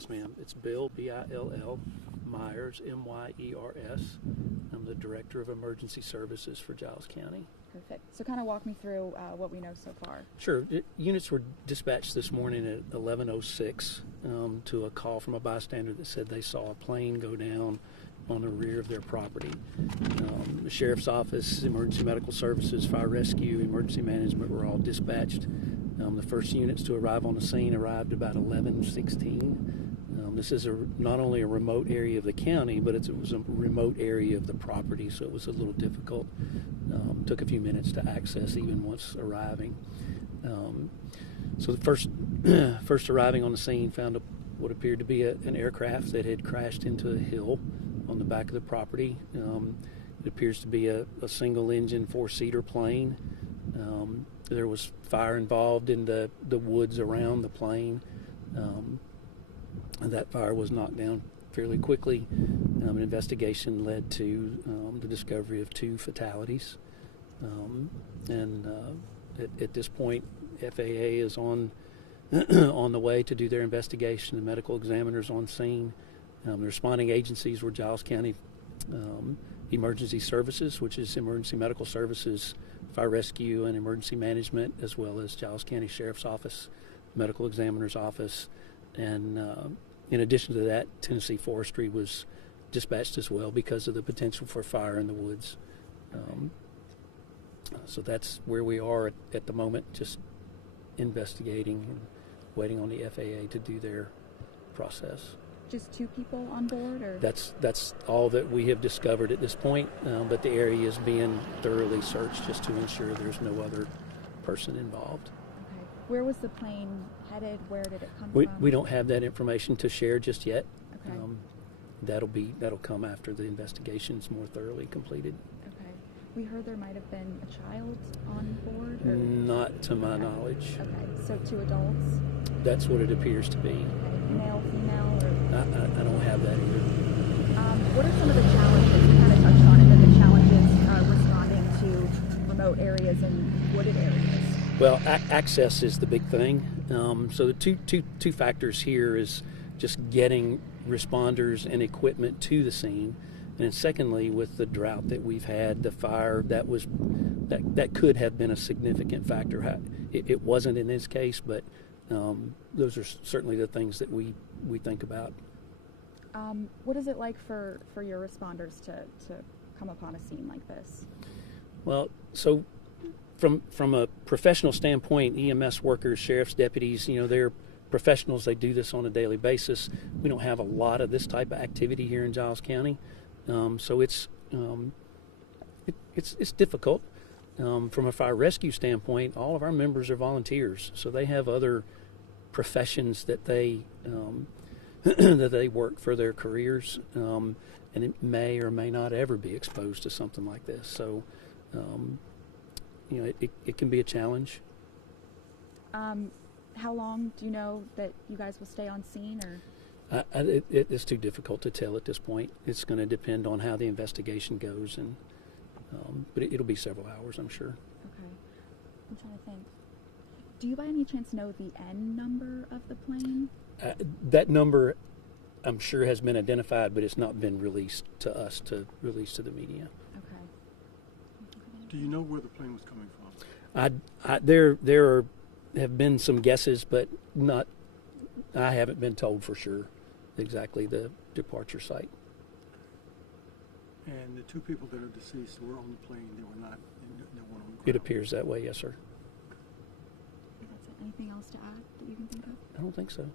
Yes, ma'am. It's Bill, B-I-L-L, Myers, M-Y-E-R-S. I'm the Director of Emergency Services for Giles County. Perfect. So kind of walk me through what we know so far. Sure. Units were dispatched this morning at 11:06 to a call from a bystander that said they saw a plane go down on the rear of their property. The Sheriff's Office, Emergency Medical Services, Fire Rescue, Emergency Management were all dispatched. The first units to arrive on the scene arrived about 11:16. This is not only a remote area of the county, but it was a remote area of the property, so it was a little difficult. Took a few minutes to access even once arriving. So the first arriving on the scene found what appeared to be an aircraft that had crashed into a hill on the back of the property. It appears to be a single-engine four-seater plane. There was fire involved in the woods around the plane. And that fire was knocked down fairly quickly. An investigation led to the discovery of 2 fatalities. At this point, FAA is on on the way to do their investigation. The medical examiners on scene. The responding agencies were Giles County Emergency Services, which is Emergency Medical Services, Fire Rescue, and Emergency Management, as well as Giles County Sheriff's Office, Medical Examiner's Office, and in addition to that, Tennessee Forestry was dispatched as well because of the potential for fire in the woods. So that's where we are at the moment, just investigating and waiting on the FAA to do their process. Just 2 people on board, or that's all that we have discovered at this point, but the area is being thoroughly searched just to ensure there's no other person involved. Okay. Where was the plane headed? Where did it come from? We don't have that information to share just yet. Okay. That'll come after the investigation is more thoroughly completed. Okay. We heard there might have been a child on board, or? Not to my knowledge. Okay, so 2 adults? That's what it appears to be. Okay. Male, female, or? I don't have that either. What are some of the challenges? We kind of touched on it, but the challenges responding to remote areas and wooded areas? Well, access is the big thing. So the two factors here is just getting responders and equipment to the scene, and then secondly, with the drought that we've had, the fire that could have been a significant factor. It wasn't in this case, but those are certainly the things that we think about. What is it like for your responders to come upon a scene like this? Well, so from a professional standpoint, EMS workers, sheriff's deputies, they're professionals. They do this on a daily basis. We don't have a lot of this type of activity here in Giles County, so it's difficult. From a fire rescue standpoint, all of our members are volunteers, so they have other professions that they that they work for their careers, and it may or may not ever be exposed to something like this. So, it can be a challenge. How long do you know that you guys will stay on scene, or? It's too difficult to tell at this point. It's going to depend on how the investigation goes, and but it'll be several hours, I'm sure. Okay. I'm trying to think. Do you by any chance know the N number of the plane? That number, I'm sure, has been identified, but it's not been released to us to release to the media. Okay. Do you know where the plane was coming from? There have been some guesses, but I haven't been told for sure exactly the departure site. And the 2 people that are deceased were on the plane. They were not. They weren't on the ground. It appears that way, yes, sir. That's it. Anything else to add that you can think of? I don't think so.